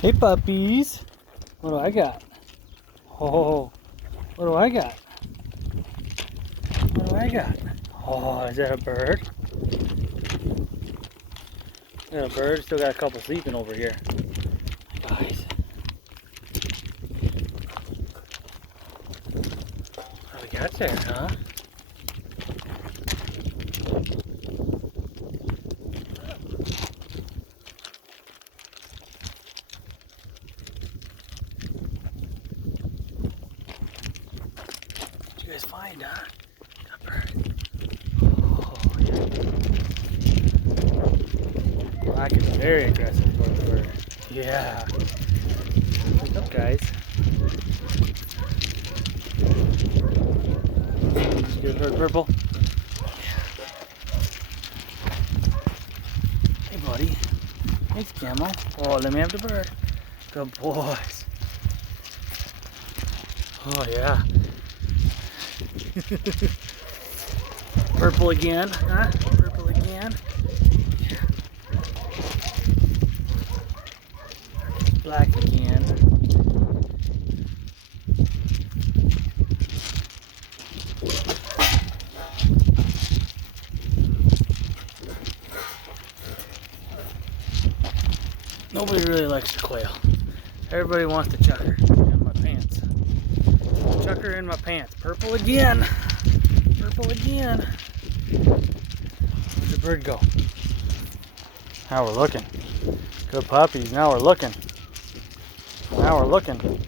Hey puppies, what do I got? Oh, what do I got? What do I got? Oh, is that a bird? Is that a bird? Still got a couple sleeping over here. Guys. What do we got there, huh? What you guys find, huh? Got a bird. Oh, yeah. Black is very aggressive for the bird. Yeah. Wake up, guys. Did you get a bird purple? Hey, buddy. Thanks, Camel. Oh, let me have the bird. Good boys. Oh, yeah. Purple again, huh? Purple again. Black again. Nobody really likes the quail. Everybody wants the chucker in my pants. Chucker in my pants. Purple again. Purple again. Where'd the bird go? Now we're looking. Good puppies. Now we're looking. Now we're looking.